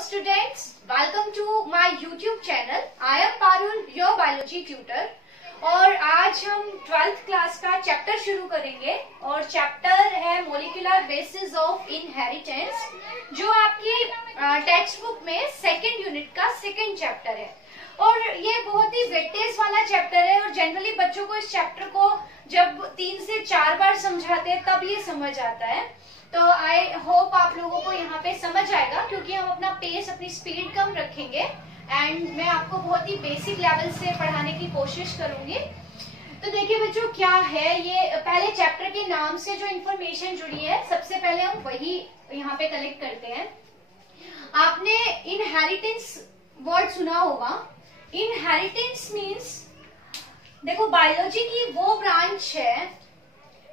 students, welcome to my YouTube channel. I am Parul, your biology tutor. और आज हम 12th class का chapter शुरू करेंगे और चैप्टर है मोलिकुलर बेसिस ऑफ इनहेरिटेंस, जो आपकी टेक्स्ट बुक में सेकेंड यूनिट का सेकेंड चैप्टर है। और ये बहुत ही वेटेज वाला चैप्टर है और जनरली बच्चों को इस चैप्टर को जब 3 से 4 बार समझाते हैं तब ये समझ आता है। तो आई होप आप लोगों को यहाँ पे समझ आएगा, क्योंकि हम अपना पेस, अपनी स्पीड कम रखेंगे एंड मैं आपको बहुत ही बेसिक लेवल से पढ़ाने की कोशिश करूंगी। तो देखिए बच्चों, क्या है ये, पहले चैप्टर के नाम से जो इन्फॉर्मेशन जुड़ी है सबसे पहले हम वही यहाँ पे कलेक्ट करते हैं। आपने इनहेरिटेंस वर्ड सुना होगा। इनहेरिटेंस मीन्स, देखो बायोलॉजी की वो ब्रांच है,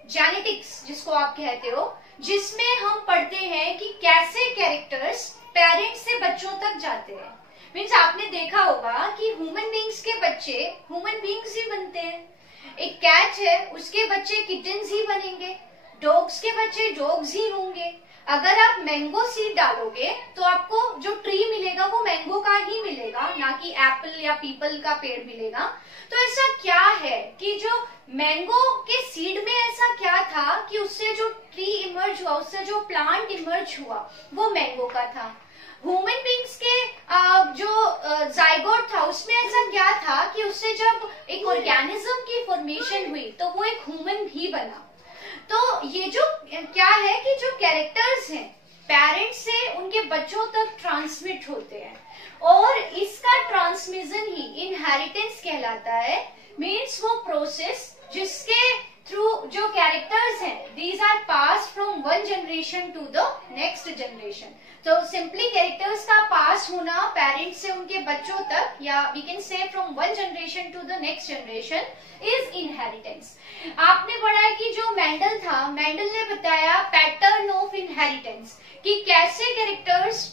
जेनेटिक्स जिसको आप कहते हो, जिसमें हम पढ़ते हैं कि कैसे कैरेक्टर्स पेरेंट्स से बच्चों तक जाते हैं। मीन्स आपने देखा होगा कि ह्यूमन बींग्स के बच्चे ह्यूमन बींग्स ही बनते हैं। एक कैट है, उसके बच्चे किटन्स ही बनेंगे। डॉग्स के बच्चे डॉग्स ही होंगे। अगर आप मैंगो सीड डालोगे तो आपको जो ट्री मिलेगा वो मैंगो का ही मिलेगा, ना कि एप्पल या पीपल का पेड़ मिलेगा। तो ऐसा क्या है कि जो मैंगो के सीड में ऐसा क्या था कि उससे जो ट्री इमर्ज हुआ, उससे जो प्लांट इमर्ज हुआ वो मैंगो का था। ह्यूमन बींग्स के जो जाइगोट था उसमें ऐसा क्या था कि उससे जब एक ऑर्गेनिज्म की फॉर्मेशन हुई तो वो एक ह्यूमन भी बना। तो ये जो क्या है कि जो कैरेक्टर्स हैं पेरेंट्स से उनके बच्चों तक ट्रांसमिट होते हैं और इसका ट्रांसमिशन ही इनहेरिटेंस कहलाता है। मीन्स वो प्रोसेस जिसके थ्रू जो कैरेक्टर्स हैं these are pass from one generation to the next generation. तो सिंपली कैरेक्टर्स का पास होना पेरेंट्स से उनके बच्चों तक, या we can say from one generation to the next generation, is inheritance. आपने पढ़ा है कि जो मेंडल था, मेंडल ने बताया पैटर्न ऑफ इनहेरिटेंस कि कैसे कैरेक्टर्स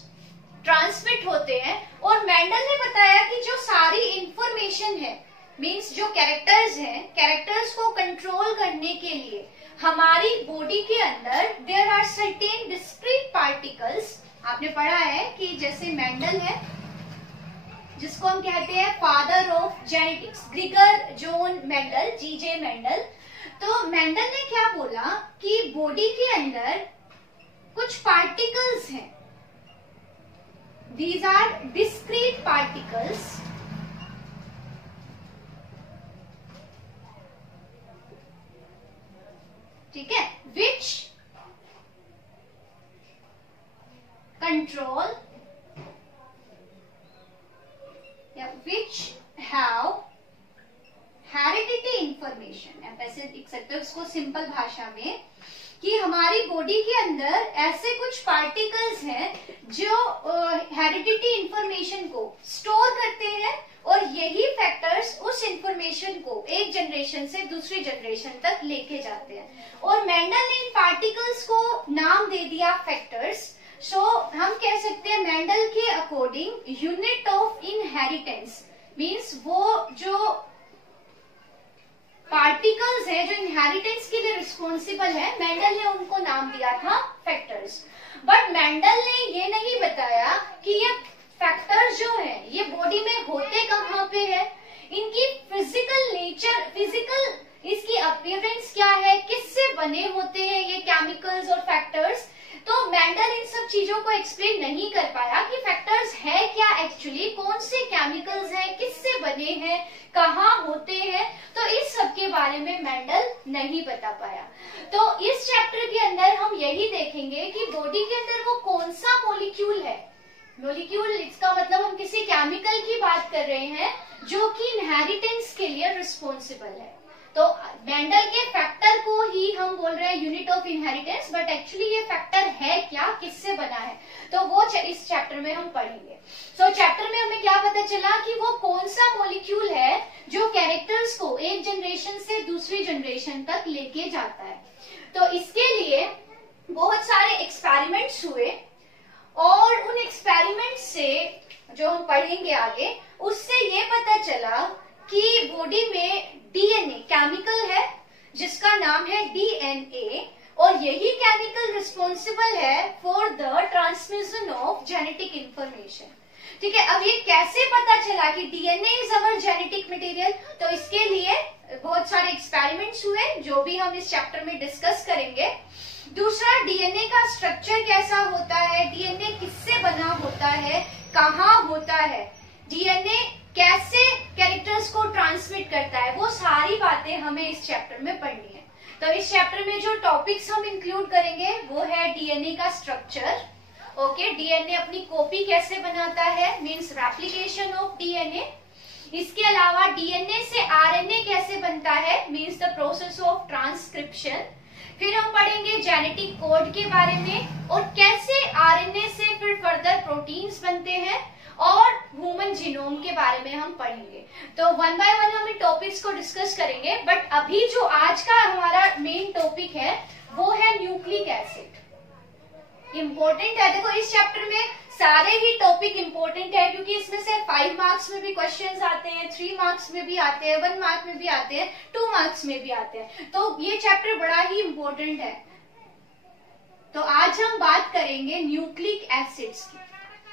ट्रांसमिट होते हैं, और मेंडल ने बताया कि जो सारी इंफॉर्मेशन है, मीन्स जो कैरेक्टर्स हैं, कैरेक्टर्स को कंट्रोल करने के लिए हमारी बॉडी के अंदर there are certain discrete particles. आपने पढ़ा है कि जैसे मेंडल है, जिसको हम कहते हैं father of genetics, Gregor Johann Mendel, GJ Mendel. तो मेंडल ने क्या बोला कि बॉडी के अंदर कुछ पार्टिकल्स हैं, दीज आर डिस्क्रीट पार्टिकल्स, ठीक है, विच कंट्रोल या विच हैव हेरिडिटी इंफॉर्मेशन। आप ऐसे लिख सकते हो इसको सिंपल भाषा में कि हमारी बॉडी के अंदर ऐसे कुछ पार्टिकल्स हैं जो हेरिडिटी इंफॉर्मेशन को स्टोर करते हैं और यही फैक्टर्स उस इंफॉर्मेशन को एक जनरेशन से दूसरी जनरेशन तक लेके जाते हैं। और मेंडल ने इन पार्टिकल्स को नाम दे दिया फैक्टर्स। सो हम कह सकते हैं मेंडल के according unit of inheritance means वो जो पार्टिकल्स है जो इनहेरिटेंस के लिए रिस्पॉन्सिबल है, मेंडल ने उनको नाम दिया था फैक्टर्स। बट मेंडल ने ये नहीं बताया कि ये फैक्टर्स जो है ये बॉडी में होते कहाँ पे है, इनकी फिजिकल नेचर, फिजिकल इसकी अपीयरेंस क्या है, किससे बने होते हैं ये केमिकल्स और फैक्टर्स। तो मेंडल इन सब चीजों को एक्सप्लेन नहीं कर पाया कि फैक्टर्स है क्या एक्चुअली, कौन से केमिकल्स हैं, किससे बने हैं, कहाँ होते हैं। तो इस सब के बारे में मेंडल नहीं बता पाया। तो इस चैप्टर के अंदर हम यही देखेंगे कि बॉडी के अंदर वो कौन सा मॉलिक्यूल है। मॉलिक्यूल इसका मतलब हम किसी केमिकल की बात कर रहे हैं जो कि इनहेरिटेंस के लिए रिस्पॉन्सिबल है। तो मेंडल के फैक्टर को ही हम बोल रहे हैं unit of inheritance, but actually ये फैक्टर है क्या, किससे बना है, तो वो इस चैप्टर में हम पढ़ेंगे। सो चैप्टर में हमें क्या पता चला कि वो कौन सा मॉलिक्यूल है जो कैरेक्टर्स को एक जनरेशन से दूसरी जनरेशन तक लेके जाता है। तो इसके लिए बहुत सारे एक्सपेरिमेंट्स हुए और उन एक्सपेरिमेंट से जो हम पढ़ेंगे आगे, उससे ये पता चला कि बॉडी में डीएनए केमिकल है जिसका नाम है डीएनए, और यही केमिकल रिस्पॉन्सिबल है for the transmission of genetic information. ठीक है, अब ये कैसे पता चला कि DNA is our genetic material? तो इसके लिए बहुत सारे एक्सपेरिमेंट्स हुए जो भी हम इस चैप्टर में डिस्कस करेंगे। दूसरा, डीएनए का स्ट्रक्चर कैसा होता है, डीएनए किससे बना होता है, कहाँ होता है, डीएनए कैसे कैरेक्टर्स को ट्रांसमिट करता है, वो सारी बातें हमें इस चैप्टर में पढ़नी है। तो इस चैप्टर में जो टॉपिक्स हम इंक्लूड करेंगे वो है डीएनए का स्ट्रक्चर, ओके, डीएनए अपनी कॉपी कैसे बनाता है, मींस रेप्लिकेशन ऑफ डीएनए। इसके अलावा डीएनए से आरएनए कैसे बनता है, means the process of transcription. फिर हम पढ़ेंगे जेनेटिक कोड के बारे में और कैसे आरएनए से फिर फर्दर प्रोटीन्स बनते हैं, और ह्यूमन जीनोम के बारे में हम पढ़ेंगे। तो वन बाय वन हम इन टॉपिक्स को डिस्कस करेंगे, बट अभी जो आज का हमारा मेन टॉपिक है वो है न्यूक्लिक एसिड। इम्पोर्टेंट है, देखो इस चैप्टर में सारे ही टॉपिक इम्पोर्टेंट है क्योंकि इसमें से 5 मार्क्स में भी क्वेश्चंस आते हैं, 3 मार्क्स में भी आते हैं, 1 मार्क में भी आते हैं, 2 मार्क्स में भी आते हैं। तो ये चैप्टर बड़ा ही इम्पोर्टेंट है। तो आज हम बात करेंगे न्यूक्लिक एसिड्स की।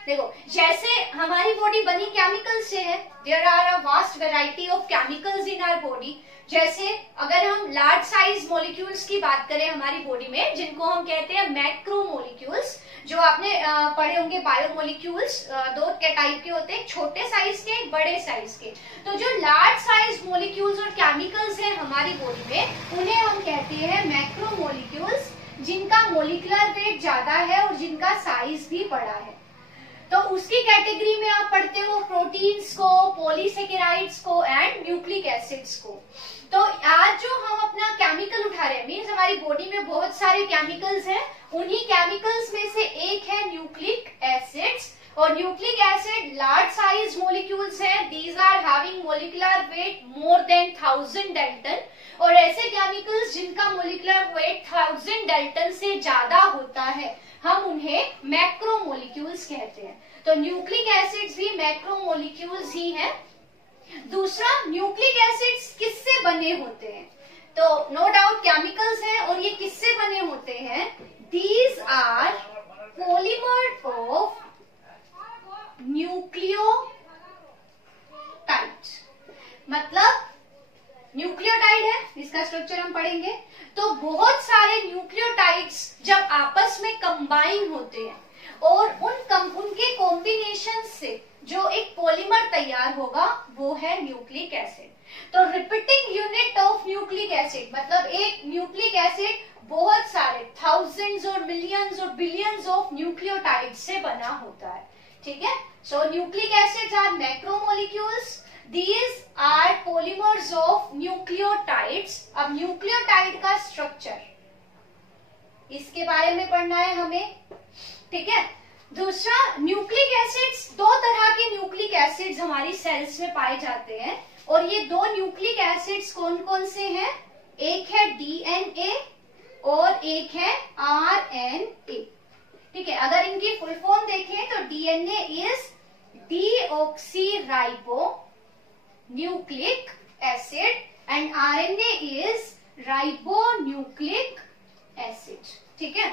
देखो, जैसे हमारी बॉडी बनी केमिकल से है, there are a vast variety of chemicals in our body. जैसे अगर हम लार्ज साइज मॉलिक्यूल्स की बात करें हमारी बॉडी में, जिनको हम कहते हैं मैक्रो मॉलिक्यूल्स, जो आपने पढ़े होंगे बायोमोलिक्यूल्स, 2 टाइप के होते हैं, छोटे साइज के, बड़े साइज के। तो जो लार्ज साइज मॉलिक्यूल्स और केमिकल्स हैं हमारी बॉडी में, उन्हें हम कहते हैं मैक्रो मॉलिक्यूल्स, जिनका मोलिकुलर वेट ज्यादा है और जिनका साइज भी बड़ा है। तो उसकी कैटेगरी में आप पढ़ते हो प्रोटीन्स को, पॉलीसेकेराइड्स को एंड न्यूक्लिक एसिड्स को। तो आज जो हम अपना केमिकल उठा रहे हैं, मीन्स हमारी बॉडी में बहुत सारे केमिकल्स हैं, उन्हीं केमिकल्स में से एक है न्यूक्लिक एसिड्स। और nucleic acid large size molecules हैं, these are having molecular weight more than 1000 dalton. और ऐसे केमिकल्स जिनका मोलिकुलर वेट 1000 डाल्टन से ज्यादा होता है, हम उन्हें मैक्रो मॉलिक्यूल्स कहते हैं। तो न्यूक्लिक एसिड्स भी मैक्रो मॉलिक्यूल्स ही हैं। दूसरा, न्यूक्लिक एसिड्स किससे बने होते हैं? तो नो डाउट केमिकल्स हैं, और ये किससे बने होते हैं? These are polymer of nucleotide. मतलब न्यूक्लियोटाइड है, इसका स्ट्रक्चर हम पढ़ेंगे। तो बहुत सारे न्यूक्लियोटाइड्स जब आपस में कंबाइन होते हैं और उनके कॉम्बिनेशन से जो एक पॉलीमर तैयार होगा वो है न्यूक्लिक एसिड। तो repeating unit of nucleic acid मतलब एक न्यूक्लिक एसिड बहुत सारे थाउजेंड्स और मिलियंस और बिलियंस ऑफ न्यूक्लियोटाइड से बना होता है। ठीक है, so nucleic acids are macromolecules, These are polymers of nucleotides। अब न्यूक्लियोटाइड का स्ट्रक्चर, इसके बारे में पढ़ना है हमें। ठीक है, दूसरा, न्यूक्लिक एसिड्स, 2 तरह के न्यूक्लिक एसिड्स हमारी सेल्स में पाए जाते हैं, और ये 2 न्यूक्लिक एसिड्स कौन कौन से हैं? एक है डीएनए और एक है आरएनए। ठीक है, अगर इनकी फुल फॉर्म देखें तो DNA is deoxyribo nucleic acid and RNA is ribonucleic acid. ठीक है,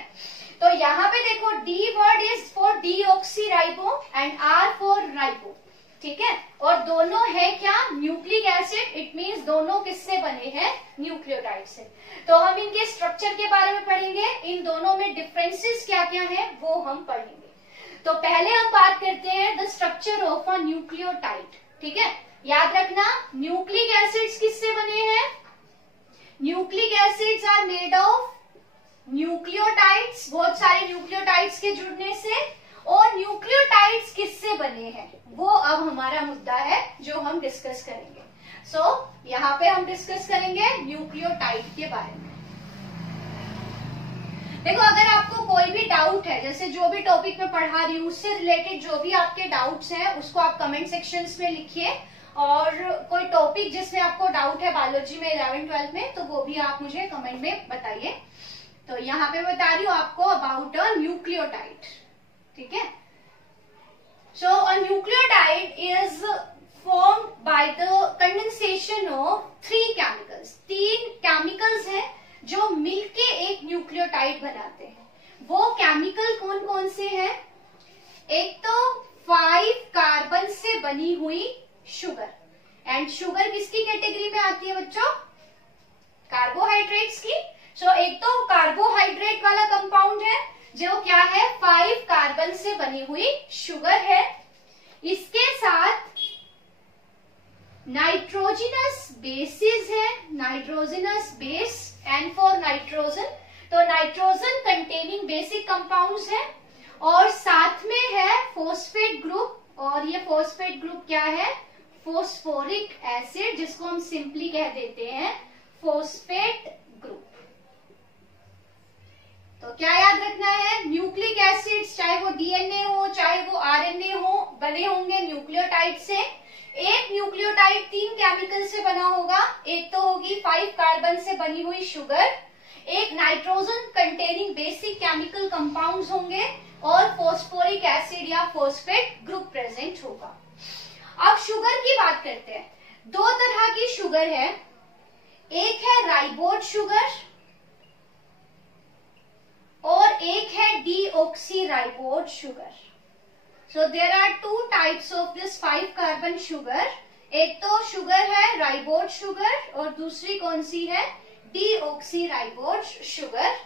तो यहाँ पे देखो D word is for deoxyribo and R for ribo. ठीक है, और दोनों है क्या? Nucleic acid. इट मींस दोनों किससे बने हैं? न्यूक्लियोटाइड से। तो हम इनके स्ट्रक्चर के बारे में पढ़ेंगे, इन दोनों में डिफरेंसेस क्या क्या है वो हम पढ़ेंगे। तो पहले हम बात करते हैं the structure of a nucleotide. ठीक है, याद रखना न्यूक्लिक एसिड्स किससे बने हैं? Nucleic acids are made of nucleotides, बहुत सारे न्यूक्लियोटाइड्स के जुड़ने से। और न्यूक्लियोटाइड्स किससे बने हैं वो अब हमारा मुद्दा है जो हम डिस्कस करेंगे। सो यहाँ पे हम डिस्कस करेंगे न्यूक्लियोटाइड के बारे में। देखो, अगर आपको कोई भी डाउट है, जैसे जो भी टॉपिक मैं पढ़ा रही हूँ उससे रिलेटेड जो भी आपके डाउट्स हैं उसको आप कमेंट सेक्शंस में लिखिए, और कोई टॉपिक जिसमें आपको डाउट है बायोलॉजी में 11th-12th में, तो वो भी आप मुझे कमेंट में बताइए। तो यहाँ पे बता रही हूँ आपको अबाउट अ न्यूक्लियोटाइड। ठीक है, so a nucleotide is formed by the condensation of 3 chemicals. 3 chemicals हैं जो मिलके एक न्यूक्लियोटाइड बनाते हैं। वो केमिकल कौन कौन से हैं? एक तो 5 कार्बन से बनी हुई शुगर, एंड शुगर किसकी कैटेगरी में आती है बच्चों? कार्बोहाइड्रेट्स की। सो एक तो कार्बोहाइड्रेट वाला कंपाउंड है जो क्या है, 5 कार्बन से बनी हुई शुगर है। इसके साथ नाइट्रोजिनस बेसिस है, nitrogenous base, N for nitrogen, तो नाइट्रोजन कंटेनिंग बेसिक कंपाउंड्स है। और साथ में है फॉस्फेट ग्रुप, और ये फॉस्फेट ग्रुप क्या है? फॉस्फोरिक एसिड, जिसको हम सिंपली कह देते हैं फॉस्फेट ग्रुप। तो क्या याद रखना है? न्यूक्लिक एसिड्स, चाहे वो डीएनए हो चाहे वो आरएनए हो, बने होंगे न्यूक्लियोटाइड से। एक न्यूक्लियोटाइड 3 केमिकल से बना होगा। एक तो होगी 5 कार्बन से बनी हुई शुगर, एक nitrogen containing basic chemical compounds होंगे, और फॉस्फोरिक एसिड या फॉस्फेट ग्रुप प्रेजेंट होगा। अब शुगर की बात करते हैं। 2 तरह की शुगर है, एक है राइबोज शुगर और एक है deoxyribose sugar. So there are 2 types of this 5 carbon sugar. एक तो शुगर है राइबोज शुगर और दूसरी कौन सी है? Deoxyribose sugar.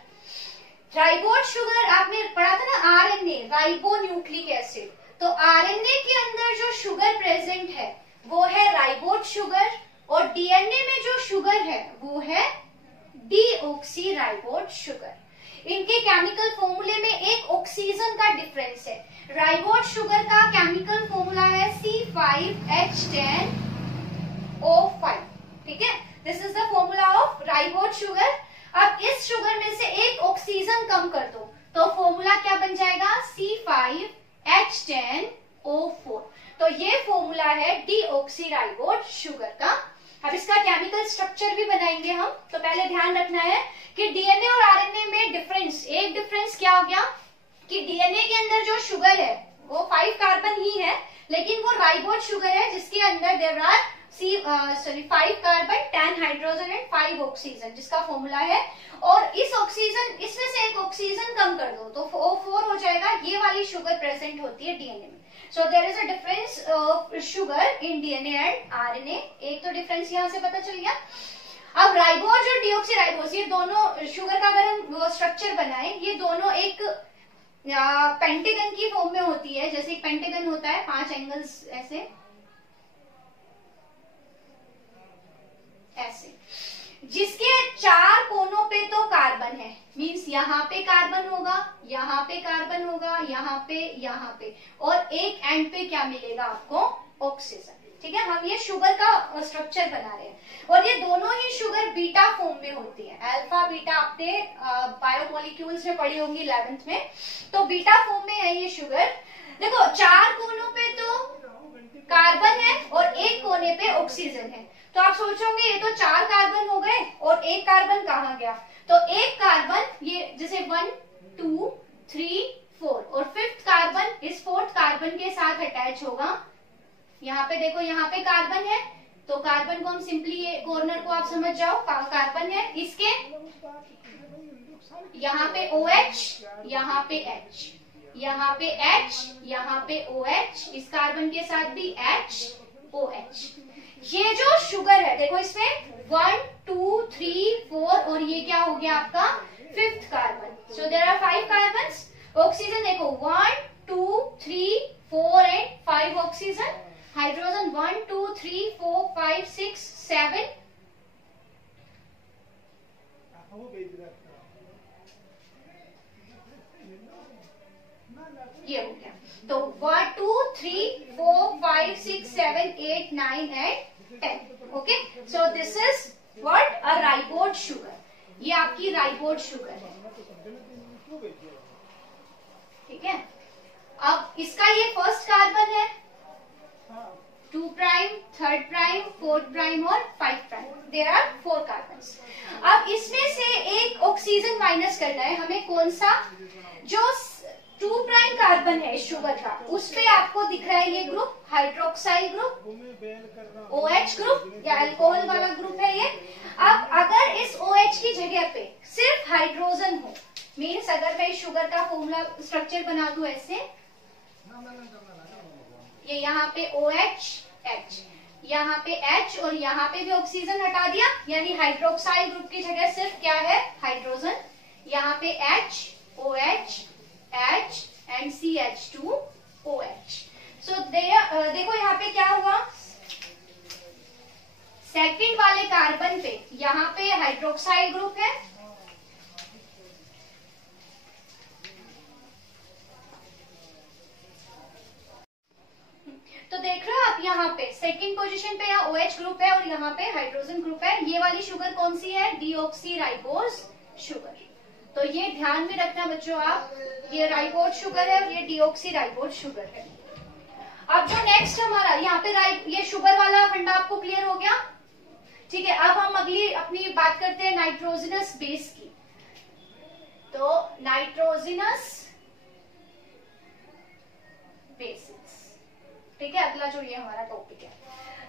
राइबोज शुगर आपने पढ़ा था ना, आरएनए, राइबो न्यूक्लिक एसिड। तो आरएनए के अंदर जो शुगर प्रेजेंट है वो है राइबोज शुगर, और डीएनए में जो शुगर है वो है डीऑक्सीराइबोज शुगर। इनके केमिकल फॉर्मूले में एक ऑक्सीजन का डिफरेंस है। राइबोज शुगर का केमिकल फॉर्मूला है C5H10O5, ठीक है, this is the formula of ribose sugar. अब इस शुगर में से एक ऑक्सीजन कम कर दो तो फॉर्मूला क्या बन जाएगा? C5H10O4। तो ये फॉर्मूला है डीऑक्सीराइबोज शुगर का। अब इसका केमिकल स्ट्रक्चर भी बनाएंगे हम। तो पहले ध्यान रखना है कि डीएनए और आरएनए में डिफरेंस, एक डिफरेंस क्या हो गया कि डीएनए के अंदर जो शुगर है वो 5 कार्बन ही है, लेकिन वो राइबोज शुगर है जिसके अंदर there are 5 carbon, 10 hydrogen and 5 oxygen, जिसका फॉर्मूला है। और इस ऑक्सीजन, इसमें से एक ऑक्सीजन कम कर दो तो O4 हो जाएगा। ये वाली शुगर प्रेजेंट होती है डीएनए में। So there is a difference of sugar in DNA and RNA. एक तो डिफरेंस यहाँ से पता चल गया। अब राइबोज और डीऑक्सीराइबोज, ये दोनों शुगर का अगर हम स्ट्रक्चर बनाए, ये दोनों एक पेंटागन की फॉर्म में होती है। जैसे एक पेंटागन होता है, 5 एंगल्स ऐसे ऐसे, जिसके 4 कोनों पे तो कार्बन है, मींस यहाँ पे कार्बन होगा, यहाँ पे कार्बन होगा, यहाँ पे, और एक एंड पे क्या मिलेगा आपको? ऑक्सीजन। ठीक है, हम ये शुगर का स्ट्रक्चर बना रहे हैं। और ये दोनों ही शुगर बीटा फॉर्म में होती है। अल्फा बीटा आपने बायोमोलिक्यूल्स में पढ़ी होंगी 11th में। तो बीटा फॉर्म में है ये शुगर। देखो, 4 कोनों पे तो कार्बन है और एक कोने पे ऑक्सीजन है। तो आप सोचोगे ये तो 4 कार्बन हो गए और एक कार्बन कहाँ गया? तो एक कार्बन, ये जैसे 1 2 3 4, और 5th कार्बन इस 4th कार्बन के साथ अटैच होगा। यहाँ पे देखो, यहाँ पे कार्बन है तो कार्बन को हम सिंपली, कॉर्नर को आप समझ जाओ, कार्बन है। इसके यहाँ पे OH, यहाँ पे H, यहाँ पे H, यहाँ पे OH, इस कार्बन के साथ भी H OH। ये जो शुगर है देखो, इसमें 1 2 3 4, और ये क्या हो गया आपका? 5th carbon. So there are 5 carbons. Oxygen देखो 1 2 3 4 एंड 5 ऑक्सीजन। हाइड्रोजन 1 2 3 4 5 6 7। ये हो गया। तो 1 2 3 4 5 6 7 8 9 and 10। Okay, so this is what? A ribose sugar. ये आपकी राइबोज शुगर है। ठीक है, अब इसका ये फर्स्ट कार्बन है, 2 prime, 3rd prime, 4th prime और 5 प्राइम। There are 4 carbons. अब इसमें से एक ऑक्सीजन माइनस करना है हमें। कौन सा? जो 2 प्राइम कार्बन है इस शुगर का, उस पे आपको दिख रहा है ये group hydroxyl group, OH group या अल्कोहल वाला ग्रुप है ये। अब अगर इस OH की जगह पे सिर्फ हाइड्रोजन हो, मीन्स अगर मैं इस शुगर का फॉर्मूला स्ट्रक्चर बना दूं ऐसे, ये यहाँ पे OH H, यहाँ पे H और यहाँ पे भी ऑक्सीजन हटा दिया, यानी हाइड्रोक्साइल ग्रुप की जगह सिर्फ क्या है हाइड्रोजन, यहाँ पे H OH H and CH2OH। सो देखो यहाँ पे क्या हुआ, सेकंड वाले कार्बन पे यहाँ पे हाइड्रोक्साइल ग्रुप है, तो देख रहे हो आप यहाँ पे सेकंड पोजीशन पे यहाँ OH ग्रुप है और यहाँ पे हाइड्रोजन ग्रुप है। ये वाली शुगर कौन सी है, डीऑक्सीराइबोज शुगर। तो ये ध्यान में रखना बच्चों आप, ये राइबोज शुगर है और ये डीऑक्सीराइबोज शुगर है। अब जो नेक्स्ट हमारा यहाँ पे ये शुगर वाला फंडा आपको क्लियर हो गया, ठीक है। अब हम अगली अपनी बात करते हैं नाइट्रोजनस बेस की। तो नाइट्रोजनस बेसिस, ठीक है, अगला जो ये हमारा टॉपिक है।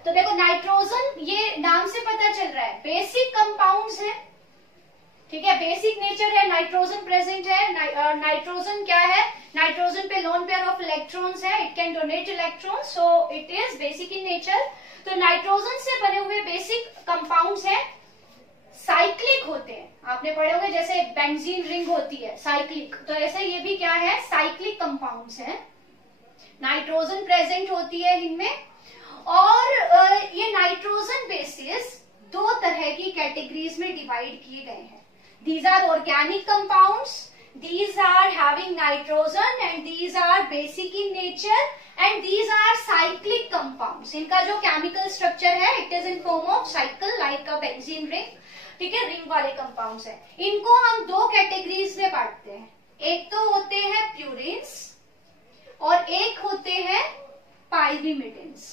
तो देखो नाइट्रोजन, ये नाम से पता चल रहा है बेसिक कंपाउंड्स है, ठीक है, बेसिक नेचर है, नाइट्रोजन प्रेजेंट है। नाइट्रोजन क्या है, नाइट्रोजन पे लोन पेयर ऑफ इलेक्ट्रॉन्स है, it can donate electrons, so it is basic in nature. तो नाइट्रोजन से बने हुए बेसिक कंपाउंड्स हैं, साइक्लिक होते हैं, आपने पढ़े होंगे जैसे बेंजीन रिंग होती है साइक्लिक, तो ऐसे ये भी क्या है साइक्लिक कंपाउंड्स हैं, नाइट्रोजन प्रेजेंट होती है इनमें। और ये नाइट्रोजन बेसिस 2 तरह की कैटेगरीज में डिवाइड किए गए हैं। These are organic compounds, these are having nitrogen and these are basic in nature and these are cyclic compounds। इनका जो केमिकल स्ट्रक्चर है it is in form of cycle like a benzene ring, ठीक है, ring वाले compounds है। इनको हम 2 categories में बांटते हैं, एक तो होते हैं प्यूरिन्स और एक होते हैं pyrimidines.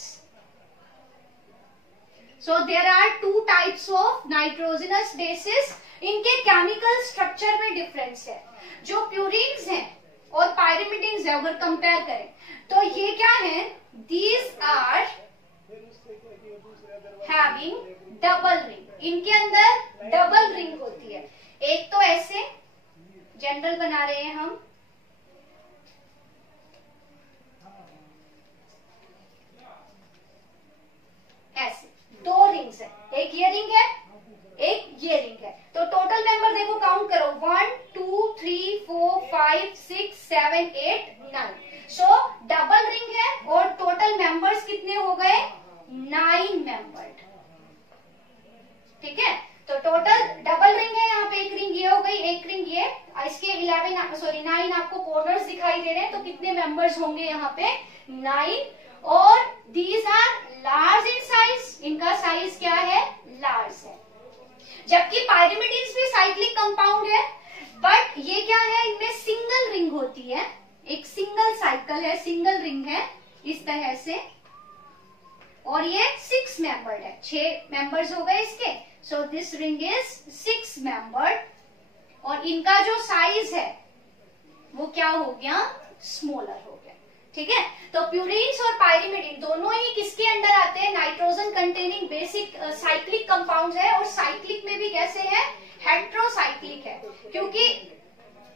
So there are 2 types of nitrogenous bases। इनके केमिकल स्ट्रक्चर में डिफरेंस है। जो प्यूरिन्स हैं और पायरिमिडिन्स है अगर कंपेयर करें तो ये क्या है, these are having double ring, इनके अंदर डबल रिंग होती है। एक तो ऐसे जनरल बना रहे हैं हम, ऐसे 2 रिंग्स है, एक ये रिंग है एक ये रिंग है। तो टोटल मेंबर देखो काउंट करो, 1 2 3 4 5 6 7 8 9। सो डबल रिंग है और टोटल मेंबर्स कितने हो गए, 9 मेंबर्ड, ठीक है। तो टोटल डबल रिंग है, यहाँ पे एक रिंग ये हो गई, एक रिंग ये, इसके 9 आपको कॉर्नर्स दिखाई दे रहे हैं, तो कितने मेंबर्स होंगे यहाँ पे 9। और these are large in size, इनका साइज क्या है लार्ज है। जबकि पायरिमिडिन्स भी साइक्लिक कंपाउंड है, बट ये क्या है, इनमें सिंगल रिंग होती है, एक सिंगल साइकिल है, सिंगल रिंग है इस तरह से, और ये 6 मेंबर्ड है, 6 मेंबर्स हो गए इसके। So this ring is 6 membered और इनका जो साइज है वो क्या हो गया, स्मॉलर हो गया, ठीक है। तो प्यूरिन्स और पायरिमिडिन दोनों ही किसके अंडर आते हैं, nitrogen containing basic cyclic compounds है। और साइक्लिक में भी कैसे है, हेट्रोसाइक्लिक है, क्योंकि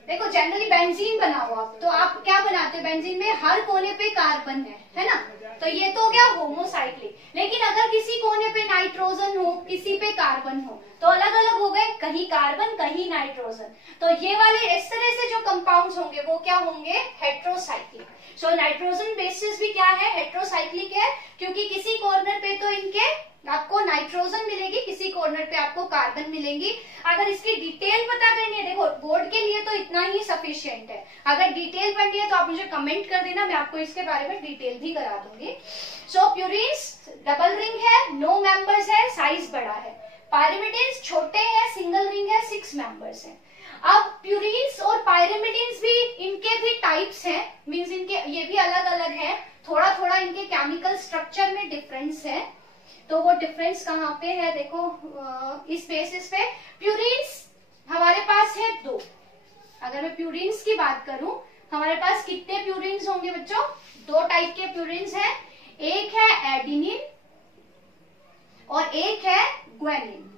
देखो जनरली बेंजीन बना हुआ, तो आप क्या बनाते हैं, बेंजीन में हर कोने पे कार्बन है ना, तो ये तो हो गया होमोसाइक्लिक। लेकिन अगर किसी कोने पे नाइट्रोजन हो, किसी पे कार्बन हो, तो अलग अलग हो गए, कहीं कार्बन कहीं नाइट्रोजन। तो ये वाले इस तरह से जो कंपाउंड्स होंगे वो क्या होंगे, हेट्रोसाइक्लिक। सो नाइट्रोजन बेसिस भी क्या है, हेट्रोसाइक्लिक है, क्योंकि किसी कॉर्नर पे तो इनके आपको नाइट्रोजन मिलेगी, किसी कॉर्नर पे आपको कार्बन मिलेंगी। अगर इसकी डिटेल पता करनी है, देखो बोर्ड के लिए तो इतना ही सफिशिएंट है, अगर डिटेल पढ़नी है तो आप मुझे कमेंट कर देना, मैं आपको इसके बारे में डिटेल भी करा दूंगी। सो प्यूरिन्स डबल रिंग है, 9 मेंबर्स है, साइज बड़ा है। पायरिमिडिन्स छोटे हैं, सिंगल रिंग है, 6 मेंबर्स है। अब प्यूरिन्स और पायरिमिडिन्स भी, इनके भी टाइप्स हैं, मींस इनके ये भी अलग अलग हैं, थोड़ा थोड़ा इनके केमिकल स्ट्रक्चर में डिफरेंस है। तो वो डिफरेंस कहाँ पे है, देखो इस बेसिस पे प्यूरिन्स हमारे पास है 2। अगर मैं प्यूरिन्स की बात करूं, हमारे पास कितने प्यूरिन्स होंगे बच्चों? 2 टाइप के प्यूरिन्स हैं, एक है एडिनिन और एक है ग्वानिन।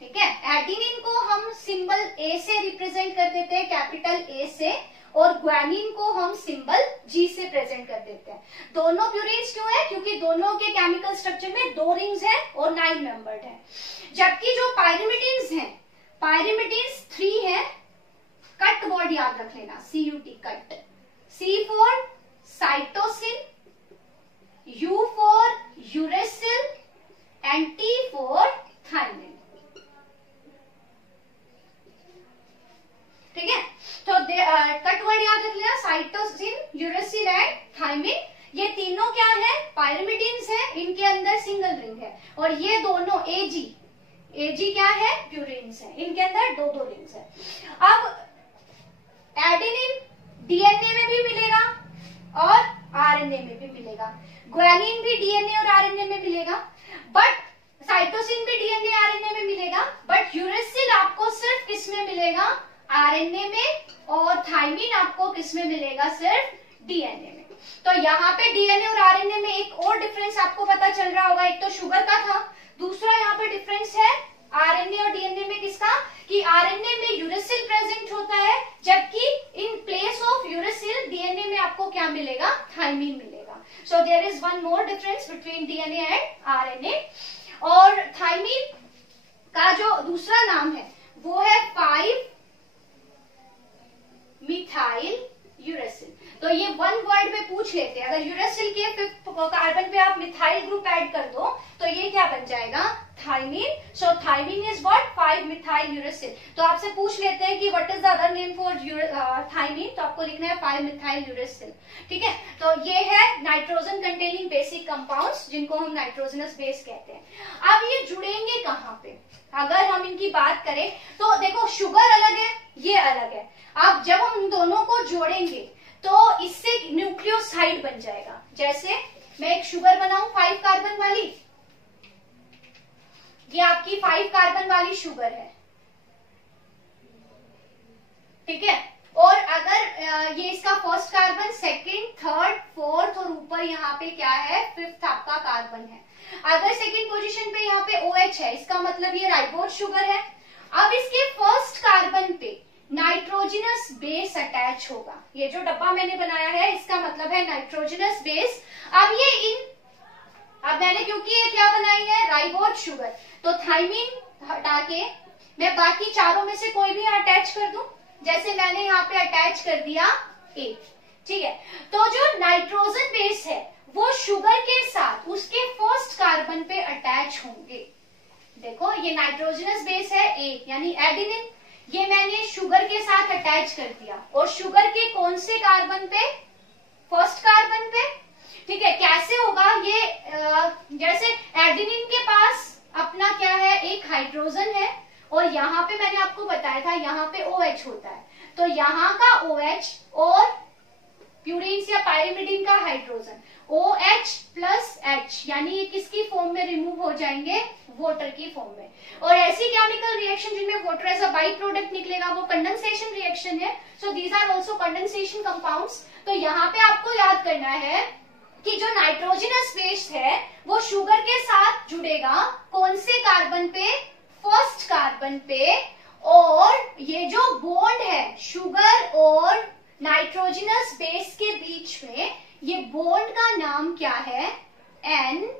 ठीक है, एडिनिन को हम सिंबल ए से रिप्रेजेंट कर देते हैं, कैपिटल ए से, और ग्वानिन को हम सिंबल जी से प्रेजेंट कर देते हैं। दोनों प्यूरिन्स क्यों है? क्योंकि दोनों के केमिकल स्ट्रक्चर में 2 रिंग्स है और 9 मेंबर्ड है। जबकि जो पायरिमिडिन्स हैं, पायरिमिडिन्स 3 है, कट वर्ड याद रख लेना, CUT cut, C for cytosine, U for uracil and T for thymine. ठीक है, तो कट वर्ड याद रख लेना, साइटोसिन, यूरेसिल एंड थायमिन। ये तीनों क्या है? पायरिमिडिन्स है, इनके अंदर सिंगल रिंग है। और ये दोनों AG क्या है? प्यूरिन्स है, इनके अंदर 2 रिंग्स है। अब एडेनिन डीएनए में भी मिलेगा और आरएनए में भी मिलेगा, ग्वानिन भी डीएनए और आरएनए में मिलेगा, बट साइटोसिन भी डीएनए आरएनए में मिलेगा, बट यूरेसिल आपको सिर्फ किस में मिलेगा? आरएनए में, और थायमिन आपको किस में मिलेगा? सिर्फ डीएनए में। तो यहाँ पे डीएनए और आरएनए में एक और डिफरेंस आपको पता चल रहा होगा, एक तो शुगर का था, दूसरा यहाँ पे डिफरेंस है आरएनए और डीएनए में किसका? कि आरएनए में यूरेसिल प्रेजेंट होता है, जबकि in place of uracil DNA में आपको क्या मिलेगा? थायमिन मिलेगा। So there is one more difference between DNA and RNA. और थायमिन का जो दूसरा नाम है वो है 5 मिथाइल यूरेसिल। तो ये 1 वर्ड में पूछ लेते हैं, अगर यूरेसिल के 5th कार्बन पे आप मिथाइल ग्रुप ऐड कर दो तो ये क्या बन जाएगा? Thymine. So thymine is what? 5 methyl uracil. तो आपसे पूछ लेते हैं कि what is the other name for thymine, तो आपको लिखना है 5 मिथाइल यूरेसिल। ठीक है, तो ये है नाइट्रोजन कंटेनिंग बेसिक कंपाउंड्स, जिनको हम नाइट्रोजनस बेस कहते हैं। अब ये जुड़ेंगे कहाँ पे? अगर हम इनकी बात करें तो देखो, शुगर अलग है, ये अलग है। अब जब हम इन दोनों को जोड़ेंगे तो इससे न्यूक्लियोसाइड बन जाएगा। जैसे मैं एक शुगर बनाऊं 5 कार्बन वाली, ये आपकी 5 कार्बन वाली शुगर है। ठीक है, और अगर ये इसका first carbon, second, third, fourth और ऊपर यहाँ पे क्या है? 5th आपका कार्बन है। अगर सेकंड पोजीशन पे यहाँ पे OH है, इसका मतलब ये राइबोज शुगर है। अब इसके फर्स्ट कार्बन पे नाइट्रोजनस बेस अटैच होगा। ये जो डब्बा मैंने बनाया है इसका मतलब है नाइट्रोजनस बेस। अब मैंने क्योंकि ये क्या बनाई है? राइबोज शुगर, तो थायमिन हटा के मैं बाकी चारों में से कोई भी अटैच कर दूं। जैसे मैंने यहाँ पे अटैच कर दिया A। ठीक है, तो जो नाइट्रोजन बेस है वो शुगर के साथ उसके फर्स्ट कार्बन पे अटैच होंगे। देखो, ये नाइट्रोजनस बेस है A यानी एडेनिन, ये मैंने शुगर के साथ अटैच कर दिया, और शुगर के कौन से कार्बन पे? फर्स्ट कार्बन पे। ठीक है, कैसे होगा ये? जैसे एडेनिन के पास अपना क्या है? एक हाइड्रोजन है, और यहाँ पे मैंने आपको बताया था यहाँ पे OH होता है, तो यहाँ का OH और प्यूरिन्स या पायरिमिडिन का हाइड्रोजन OH प्लस H, यानी ये किसकी फॉर्म में रिमूव हो जाएंगे? वाटर की फॉर्म में। और ऐसी केमिकल रिएक्शन जिनमें water as a by product निकलेगा वो कंडेंसेशन रिएक्शन है। So these are also condensation compounds. तो यहाँ पे आपको याद करना है कि जो नाइट्रोजनस बेस है वो शुगर के साथ जुड़ेगा कौन से कार्बन पे? फर्स्ट कार्बन पे। और ये जो बॉन्ड है शुगर और नाइट्रोजनस बेस के बीच में, ये बॉन्ड का नाम क्या है? N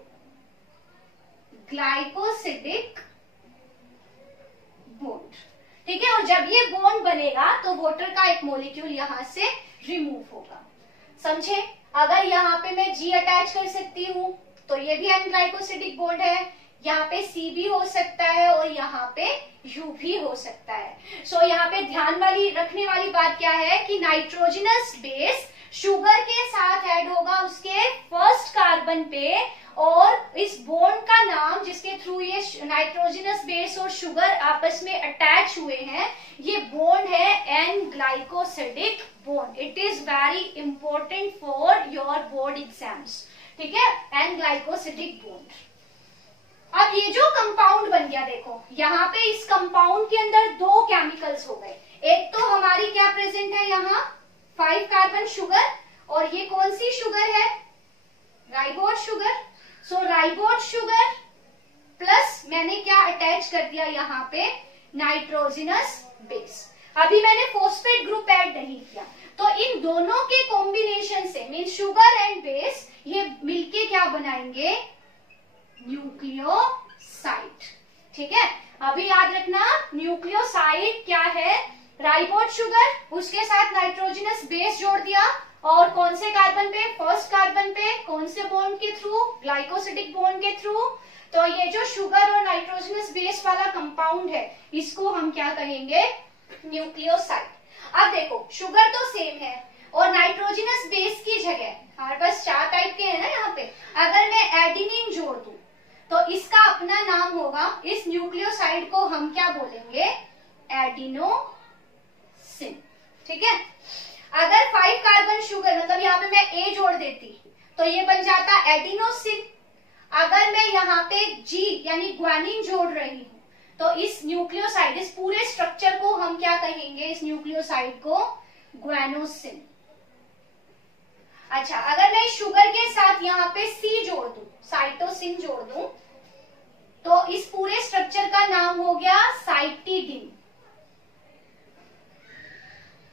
glycosidic bond. ठीक है, और जब ये बॉन्ड बनेगा तो वाटर का एक मॉलिक्यूल यहां से रिमूव होगा। समझे? अगर यहाँ पे मैं G अटैच कर सकती हूँ तो ये भी एन ग्लाइकोसिडिक बॉन्ड है, यहाँ पे C भी हो सकता है और यहाँ पे U भी हो सकता है। सो यहाँ पे ध्यान वाली रखने वाली बात क्या है कि नाइट्रोजनस बेस शुगर के साथ ऐड होगा उसके फर्स्ट कार्बन पे, और इस बॉन्ड का नाम जिसके थ्रू ये नाइट्रोजनस बेस और शुगर आपस में अटैच हुए हैं, ये बॉन्ड है N glycosidic bond. It is very important for your board exams. ठीक है, एन ग्लाइकोसिडिक बॉन्ड। अब ये जो कंपाउंड बन गया, देखो यहाँ पे इस कंपाउंड के अंदर 2 केमिकल्स हो गए, एक तो हमारी क्या प्रेजेंट है यहाँ 5 कार्बन शुगर, और ये कौन सी शुगर है, राइबोज शुगर। सो राइबोज शुगर प्लस मैंने क्या अटैच कर दिया यहाँ पे, नाइट्रोजनस बेस। अभी मैंने फॉस्फेट ग्रुप ऐड नहीं किया, तो इन दोनों के कॉम्बिनेशन से मीन शुगर एंड बेस ये मिलके क्या बनाएंगे, न्यूक्लियोसाइड। ठीक है, अभी याद रखना न्यूक्लियोसाइड क्या है, राइबोज शुगर, उसके साथ नाइट्रोजनस बेस जोड़ दिया, और कौन से कार्बन पे, फर्स्ट कार्बन पे, कौन से बॉन्ड के थ्रू, ग्लाइकोसिडिक बॉन्ड के थ्रू। तो ये जो शुगर और नाइट्रोजनस बेस वाला कंपाउंड है इसको हम क्या कहेंगे, न्यूक्लियोसाइड। अब देखो शुगर तो सेम है और नाइट्रोजनस बेस की जगह हमारे पास 4 टाइप के हैं ना यहाँ पे, अगर मैं एडिनिन जोड़ दूं तो इसका अपना नाम होगा, इस न्यूक्लियोसाइड को हम क्या बोलेंगे, एडिनोसिन। ठीक है, अगर 5 कार्बन शुगर मतलब यहाँ पे मैं ए जोड़ देती तो ये बन जाता एडिनोसिन। अगर मैं यहाँ पे जी यानी ग्वानिन जोड़ रही हूं तो इस न्यूक्लियोसाइड, इस पूरे स्ट्रक्चर को हम क्या कहेंगे, इस न्यूक्लियोसाइड को ग्वानोसिन। अच्छा, अगर मैं शुगर के साथ यहाँ पे सी जोड़ दूं, साइटोसिन जोड़ दूं, तो इस पूरे स्ट्रक्चर का नाम हो गया साइटिडिन।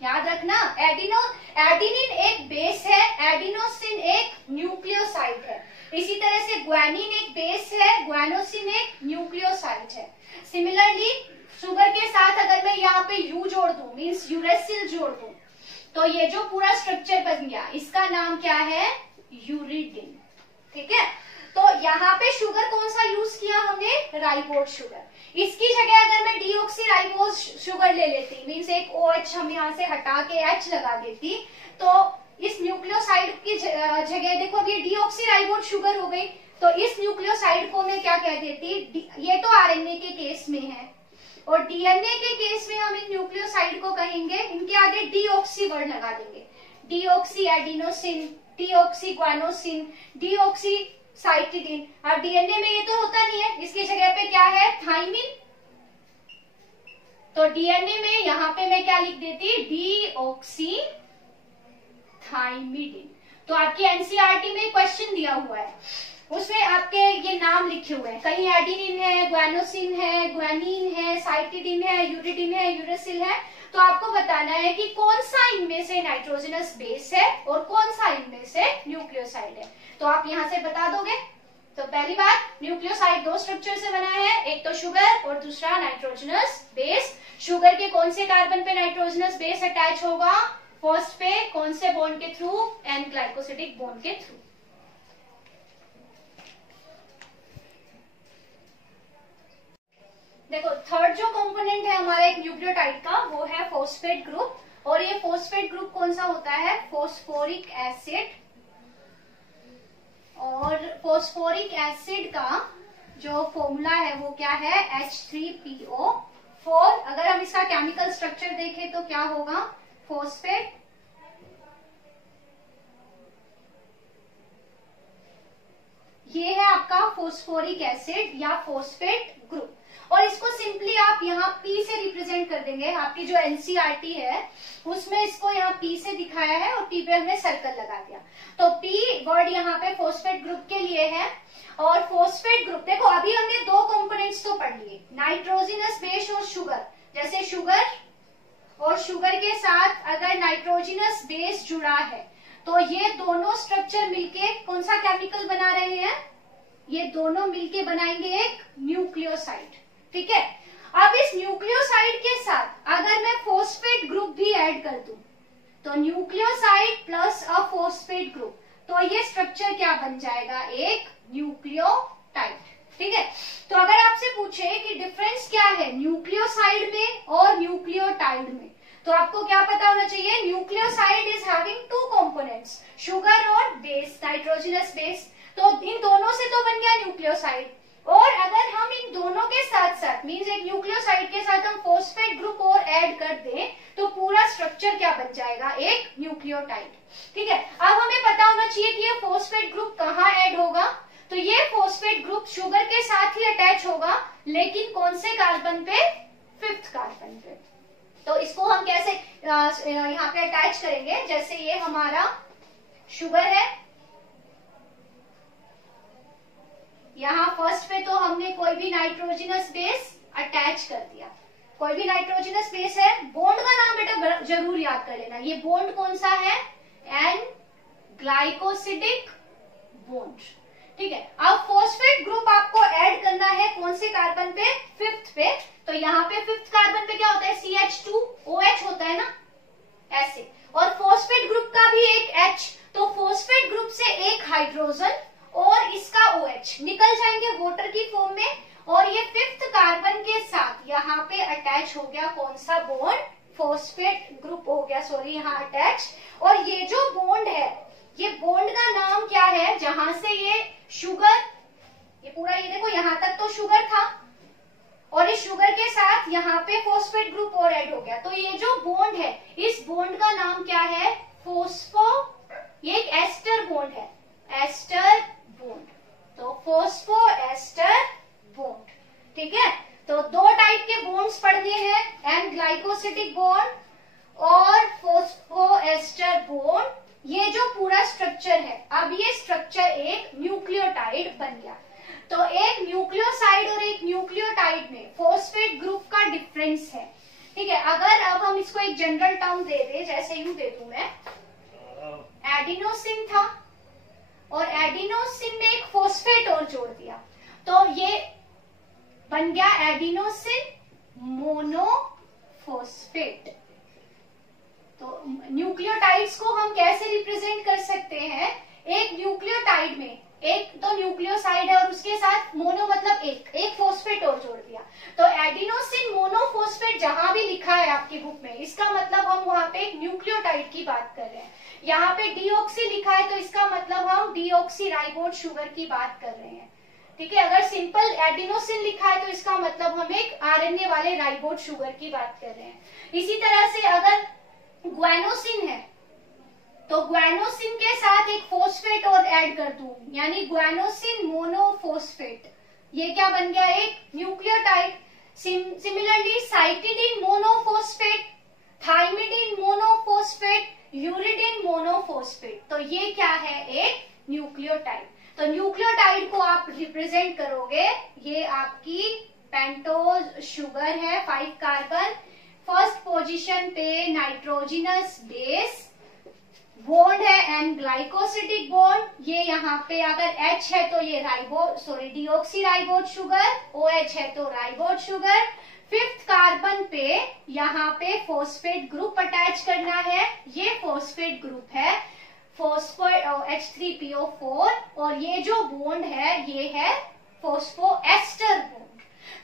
याद रखना, एडिनिन एक बेस है, एडिनोसिन एक न्यूक्लियोसाइड है। इसी तरह से ग्वानिन एक बेस है, ग्वानोसिन एक न्यूक्लियोसाइड है। सिमिलरली शुगर के साथ अगर मैं यहाँ पे यू जोड़ दूं, मीन्स यूरेसिल जोड़ दूं, तो ये जो पूरा स्ट्रक्चर बन गया इसका नाम क्या है, यूरिडिन। ठीक है, तो यहाँ पे शुगर कौन सा यूज किया हमने, राइबोज शुगर। इसकी जगह अगर मैं डीऑक्सी राइबोज शुगर ले लेती, मीन्स एक OH हम यहाँ से हटा के H लगा देती, तो इस न्यूक्लियोसाइड की जगह देखो अब ये डीऑक्सी राइबोज शुगर हो गई, तो इस न्यूक्लियोसाइड को मैं क्या कह देती, ये तो आरएनए के केस में है, और डीएनए के केस में हम इन न्यूक्लियोसाइड को कहेंगे, इनके आगे डीऑक्सी वर्ड लगा देंगे, deoxy adenosine, deoxy guanosine, deoxy cytidine. अब डीएनए में ये तो होता नहीं है, इसकी जगह पे क्या है, थाइमिन। तो डीएनए में यहाँ पे मैं क्या लिख देती, डीऑक्सी थाइमिडिन। तो आपकी एनसीईआरटी में क्वेश्चन दिया हुआ है, उसमें आपके ये नाम लिखे हुए हैं, कहीं एडिनिन है, ग्वानोसिन है, ग्वानिन है, साइटिडिन है, यूरिडिन है, यूरेसिल है। तो आपको बताना है कि कौन सा इनमें से नाइट्रोजनस बेस है और कौन सा इनमें से न्यूक्लियोसाइड है। तो आप यहाँ से बता दोगे। तो पहली बात, न्यूक्लियोसाइड 2 स्ट्रक्चर से बना है, एक तो शुगर और दूसरा नाइट्रोजनस बेस। शुगर के कौन से कार्बन पे नाइट्रोजनस बेस अटैच होगा, फर्स्ट पे, कौन से बॉन्ड के थ्रू, एन ग्लाइकोसिडिक बॉन्ड के थ्रू। देखो थर्ड जो कंपोनेंट है हमारा एक न्यूक्लियोटाइड का, वो है फॉस्फेट ग्रुप। और ये फॉस्फेट ग्रुप कौन सा होता है, फॉस्फोरिक एसिड। और फॉस्फोरिक एसिड का जो फॉर्मूला है वो क्या है, H3PO4। अगर हम इसका केमिकल स्ट्रक्चर देखें तो क्या होगा, फॉस्फेट, ये है आपका फॉस्फोरिक एसिड या फॉस्फेट ग्रुप। और इसको सिंपली आप यहाँ P से रिप्रेजेंट कर देंगे। आपकी जो एनसीईआरटी है उसमें इसको यहाँ P से दिखाया है और P पे हमने सर्कल लगा दिया। तो P वर्ड यहाँ पे फॉस्फेट ग्रुप के लिए है। और फॉस्फेट ग्रुप देखो, अभी हमने 2 कंपोनेंट्स तो पढ़ लिए, नाइट्रोजनस बेस और शुगर। जैसे शुगर और शुगर के साथ अगर नाइट्रोजनस बेस जुड़ा है तो ये दोनों स्ट्रक्चर मिलके कौन सा केमिकल बना रहे हैं, ये दोनों मिलके बनाएंगे एक न्यूक्लियोसाइड। ठीक है, अब इस न्यूक्लियोसाइड के साथ अगर मैं फॉस्फेट ग्रुप भी ऐड कर दूं तो न्यूक्लियोसाइड प्लस अ फॉस्फेट ग्रुप, तो ये स्ट्रक्चर क्या बन जाएगा, एक न्यूक्लियोटाइड। ठीक है, तो अगर आपसे पूछे कि डिफरेंस क्या है न्यूक्लियोसाइड में और न्यूक्लियोटाइड में, तो आपको क्या पता होना चाहिए, nucleoside is having 2 components, sugar और बेस, नाइट्रोजनस बेस। तो इन दोनों से तो बन गया न्यूक्लियोसाइड। और अगर हम इन दोनों के साथ साथ मींस एक न्यूक्लियोसाइड के साथ हम फॉस्फेट ग्रुप और ऐड कर दें तो पूरा स्ट्रक्चर क्या बन जाएगा, एक न्यूक्लियोटाइड। ठीक है, अब हमें पता होना चाहिए कि ये फॉस्फेट ग्रुप कहाँ ऐड होगा। तो ये फॉस्फेट ग्रुप शुगर के साथ ही अटैच होगा, लेकिन कौन से कार्बन पे, 5th कार्बन पे। तो इसको हम कैसे यहाँ पे अटैच करेंगे, जैसे ये हमारा शुगर है, यहाँ फर्स्ट पे तो हमने कोई भी नाइट्रोजनस बेस अटैच कर दिया, कोई भी नाइट्रोजनस बेस है। बॉन्ड का नाम बेटा जरूर याद कर लेना, ये बॉन्ड कौन सा है, एन ग्लाइकोसिडिक बॉन्ड, ठीक है। अब फॉस्फेट ग्रुप आपको ऐड करना है कौन से कार्बन पे, फिफ्थ पे। तो यहाँ पे फिफ्थ कार्बन पे क्या होता है, CH2OH होता है ना, ऐसे। और फॉस्फेट ग्रुप का भी एक H, तो फॉस्फेट ग्रुप से एक हाइड्रोजन और इसका OH निकल जाएंगे वाटर की फॉर्म में, और ये फिफ्थ कार्बन के साथ यहाँ पे अटैच हो गया कौन सा बॉन्ड, फॉस्फेट ग्रुप हो गया, सॉरी यहाँ अटैच। और ये जो बॉन्ड है, ये बॉन्ड का नाम क्या है, जहां से ये शुगर, ये पूरा ये देखो यहाँ तक तो शुगर था, और इस शुगर के साथ यहाँ पे फॉस्फेट ग्रुप और ऐड हो गया, तो ये जो बॉन्ड है, इस बॉन्ड का नाम क्या है, फॉस्फो, ये एक एस्टर बॉन्ड है, एस्टर बॉन्ड, तो फॉस्फो एस्टर बॉन्ड, ठीक है। तो दो टाइप के बॉन्ड्स पढ़ लिए हैं, एन ग्लाइकोसिडिक बॉन्ड और फॉस्फो एस्टर बॉन्ड। ये जो पूरा स्ट्रक्चर है, अब ये स्ट्रक्चर एक न्यूक्लियोटाइड बन गया। तो एक न्यूक्लियोसाइड और एक न्यूक्लियोटाइड में फॉस्फेट ग्रुप का डिफरेंस है, ठीक है। अगर अब हम इसको एक जनरल टर्म दे दे, जैसे यूं दे दूं मैं, एडिनोसिन था और एडिनोसिन में एक फॉस्फेट और जोड़ दिया, तो ये बन गया एडिनोसिन मोनोफॉस्फेट। तो न्यूक्लियोटाइड्स को हम कैसे रिप्रेजेंट कर सकते हैं, एक न्यूक्लियोटाइड में एक तो न्यूक्लियोसाइड है और उसके साथ मोनो मतलब एक फॉस्फेट और जोड़ दिया, तो एडिनोसिन मोनोफॉस्फेट जहां भी लिखा है आपकी बुक में, इसका मतलब हम वहां पे एक न्यूक्लियोटाइड की बात कर रहे हैं। यहाँ पे डीऑक्सी लिखा है तो इसका मतलब हम डीऑक्सीराइबोज शुगर की बात कर रहे हैं, ठीक है। अगर सिंपल एडिनोसिन लिखा है तो इसका मतलब हम एक आरएनए वाले राइबोज शुगर की बात कर रहे हैं। इसी तरह से अगर ग्वानोसिन है तो ग्वानोसिन के साथ एक फॉस्फेट और ऐड कर दूं, यानी ग्वानोसिन मोनोफॉस्फेट, ये क्या बन गया, एक nucleotide. Similarly cytidine monophosphate, thymidine monophosphate, uridine monophosphate, तो ये क्या है, एक न्यूक्लियोटाइड। तो न्यूक्लियोटाइड को आप रिप्रेजेंट करोगे, ये आपकी पेंटोज शुगर है, 5 कार्बन, फर्स्ट पोजीशन पे नाइट्रोजनस बेस, बॉन्ड है एन ग्लाइकोसिडिक बॉन्ड, ये यहाँ पे अगर H है तो ये डीऑक्सीराइबोज शुगर, OH है तो राइबोज शुगर। फिफ्थ कार्बन पे यहाँ पे फॉस्फेट ग्रुप अटैच करना है, ये फॉस्फेट ग्रुप है फॉस्फो H3PO4, और ये जो बॉन्ड है ये है फॉस्फो एस्टर बॉन्ड,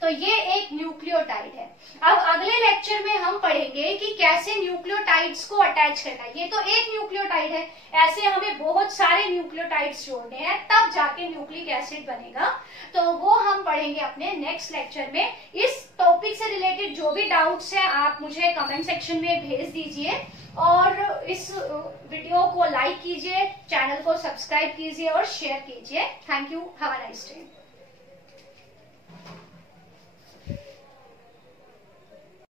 तो ये एक न्यूक्लियोटाइड है। अब अगले लेक्चर में हम पढ़ेंगे कि कैसे न्यूक्लियोटाइड्स को अटैच करना है। ये तो एक न्यूक्लियोटाइड है, ऐसे हमें बहुत सारे न्यूक्लियोटाइड्स जोड़ने हैं, तब जाके न्यूक्लिक एसिड बनेगा, तो वो हम पढ़ेंगे अपने नेक्स्ट लेक्चर में। इस टॉपिक से रिलेटेड जो भी डाउट्स हैं आप मुझे कमेंट सेक्शन में भेज दीजिए, और इस वीडियो को लाइक कीजिए, चैनल को सब्सक्राइब कीजिए और शेयर कीजिए। Thank you, have a nice day.